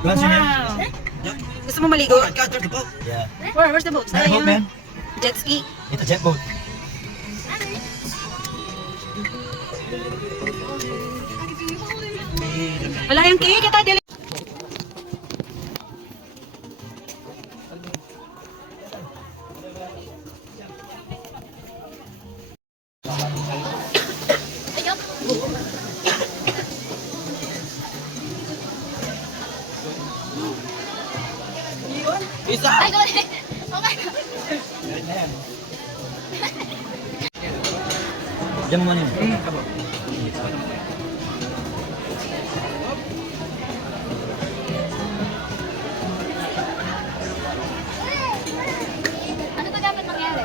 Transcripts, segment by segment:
Wow. Gusto mo maligo? Yeah. Where's the boat? It's not a boat, man. Jet ski. It's a jet boat. Wala yung cake. Ito, dili. Isa! Ay, go ahead. Oh my God. Diyan mo man yun. Ano ba dapat mangyari?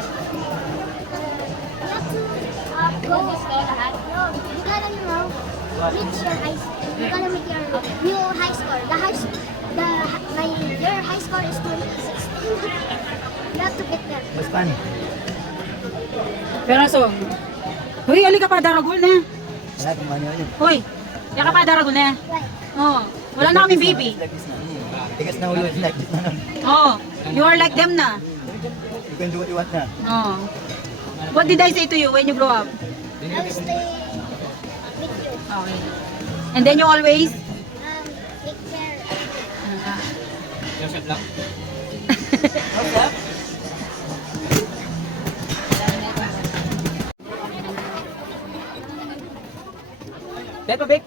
Go gusto lahat? No, you gotta, reach your high score. You gotta make your new high score. Your high score is 26. You have to get there. Mas fun. Pero so, hoy, ali ka pa, daragol na. Wala kung ano yun. Hoy, yan ka pa, daragol na. Right. Oh, wala na kaming baby. Tigas na ulo. Like this na nun. Oh, you are like them na. You can do what you want na. Oh. What did I say to you when you grow up? I'll stay with you. Okay. And then you always? Take care. Pepe Big.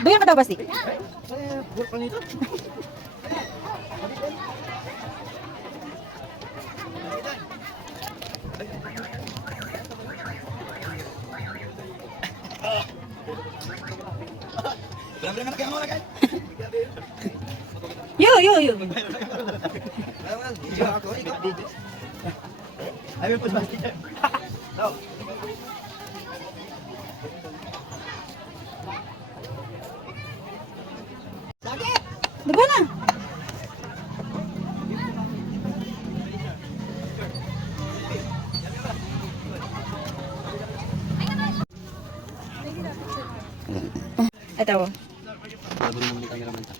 Doon ka daw, Basti? Belang-belang anak yang mau kan? You. Ayo pun pasti. Tahu. Diba na? Ito.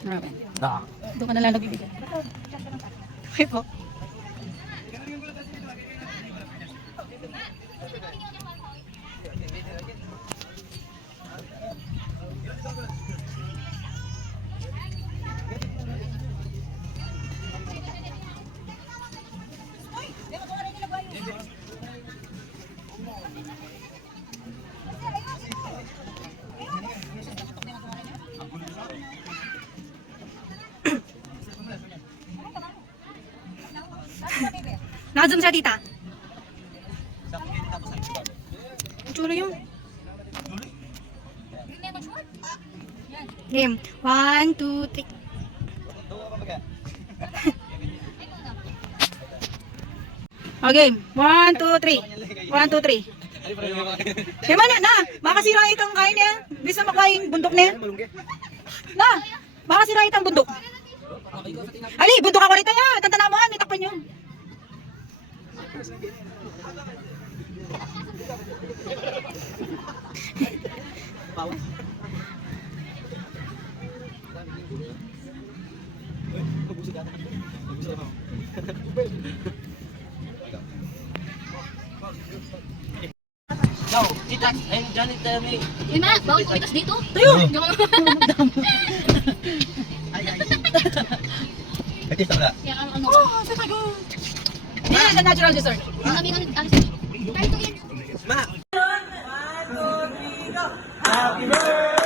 Marami. Nah. Doon ka na lang nagbibigay. Okay po. Naka-zoom siya, tita. Ang tsura yun. Game. 1, 2, 3. Oh, game. 1, 2, 3. 1, 2, 3. Kaya man na. Makasira itong kain niya. Bisa makain bundok niya. Na. Makasira itong bundok. Ali, bundok ako rito niya. Tantanaman. May takpan niyo. No, tita, and Johnny tell me. Yun na, bawal ko itas dito. Tayo. Ito sa Kaya ano, Oh, sa tago. This is the natural dessert. yung kami ng alis. Try to eat. Ma. Happy birthday